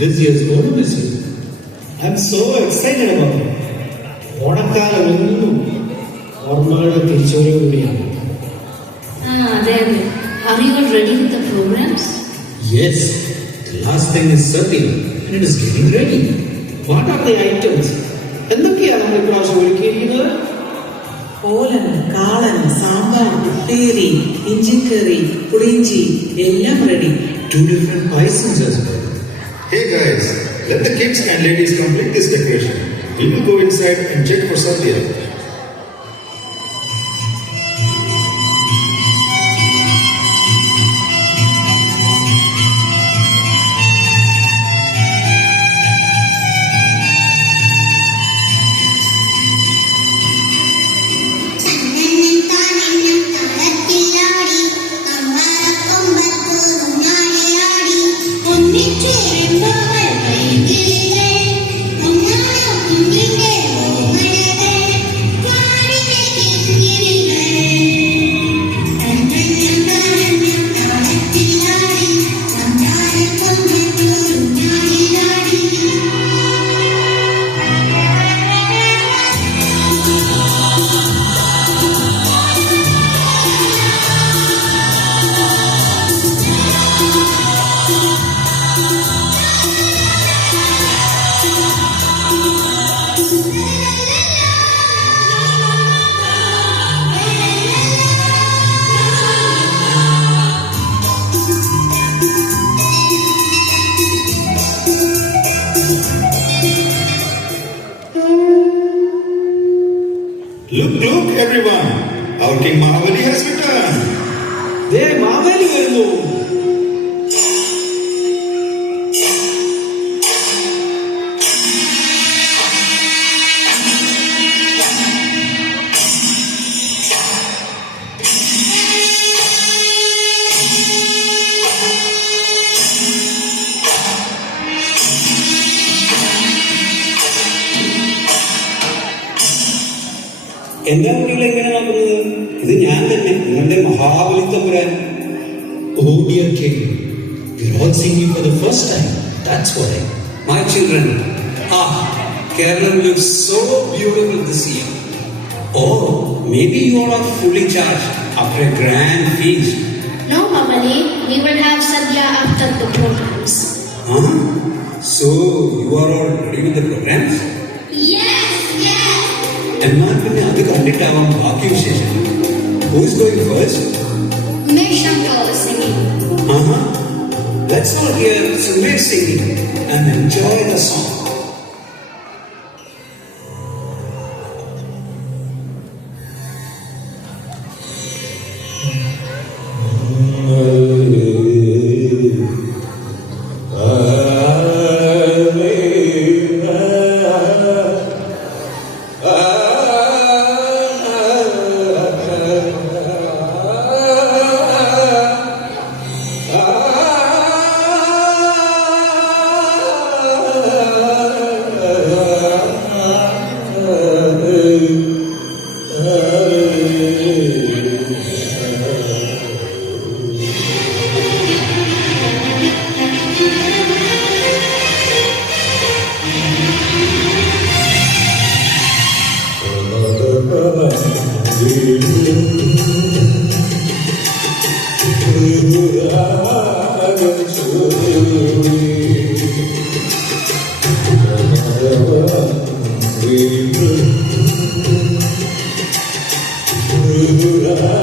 this year's Onam is here. I'm so excited about it. ഓണക്കാലം എന്നും ഓർമ്മകളുടെ തിരിച്ചുവരവുകൂടിയാണ്. Then, are you all ready with the programs? Yes, the last thing is serving and it is getting ready. What are the items? എന്തൊക്കെയാണ് നമ്മൾ ഇപ്രാവശ്യം ഒരുക്കിയിരിക്കുന്നത്? ഓലൻ, കാളൻ, സാമ്പാർ, ഉപ്പേരി, ഇഞ്ചിക്കറി, പുളിഞ്ചി എല്ലാം ready. 2 different paisans as well. Hey guys, let the kids and ladies complete this decoration. We will go inside and check for Sadhya. Look everyone, our King Mahabali has returned. ദേ മാവേലി വരുന്നു. എന്താ കുട്ടികളെ എങ്ങനെ നോക്കുന്നത്? ഇത് ഞാൻ തന്നെ, നിങ്ങളുടെ മഹാബലി തമ്പുരാൻ. Oh dear king, we're all seeing you for the first time. That's why. My children, Kerala looks so beautiful this year. Oh, maybe you all are fully charged after a grand feast. No, Babali, we will have Sadhya after the programs. So, you are all ready with the programs? Yes. എന്നാൽ പിന്നെ അത് കണ്ടിട്ടാവാം ബാക്കി വിശേഷം. Who is going first? Shankar is singing. Let's all hear Sumit singing and enjoy the song. Mridula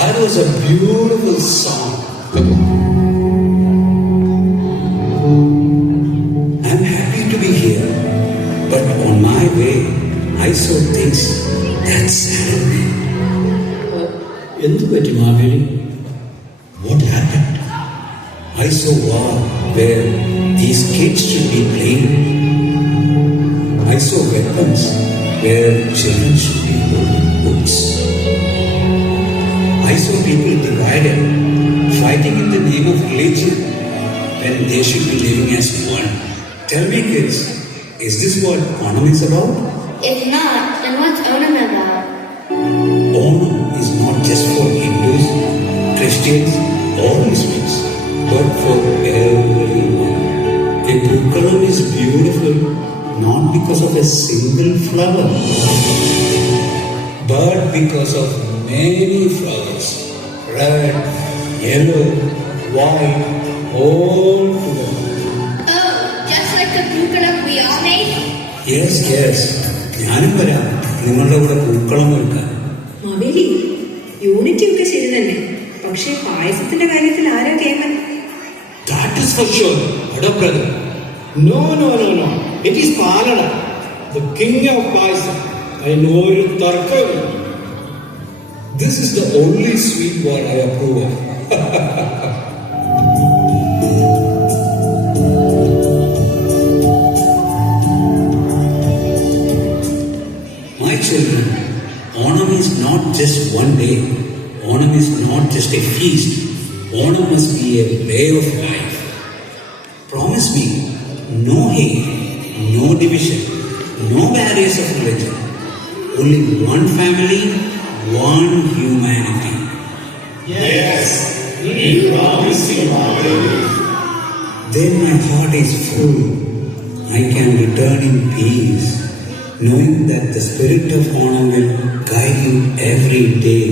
That was a beautiful song. I'm happy to be here, but on my way, I saw things that saddened me. എന്തു പറ്റി Maveli? What happened? I saw war where these kids should be playing. I saw weapons where children should be holding books. I saw people divided, fighting in the name of religion when they should be living as one. Tell me kids, is this what Onam is about? If not, then what's Onam about? Onam is not just for Hindus, Christians or Muslims, but for everyone. A Pookalam is beautiful not because of a single flower, but because of many flowers, red, yellow, white, all together. Oh, just like the Pookalam we all made? Yes, yes. ഞാനും വരാം നിങ്ങളുടെ കൂടെ പൂക്കളം ഒരുക്കാൻ. Maveli, unity ഒക്കെ ശരി തന്നെ, പക്ഷേ പായസത്തിന്റെ കാര്യത്തിൽ ആരാ കേമൻ? That is for sure. Ada brother. No. It is Palada, the king of Paisa. I know ഒരു തർക്കമില്ല. This is the only sweet one I approve of. My children, Onam is not just one day. Onam is not just a feast. Onam must be a way of life. Promise me, no hate, no division, no barriers of religion. Only one family, one humanity. Yes, we promise you, Mahavali. Then my heart is full. I can return in peace, knowing that the spirit of Onam will guide you every day.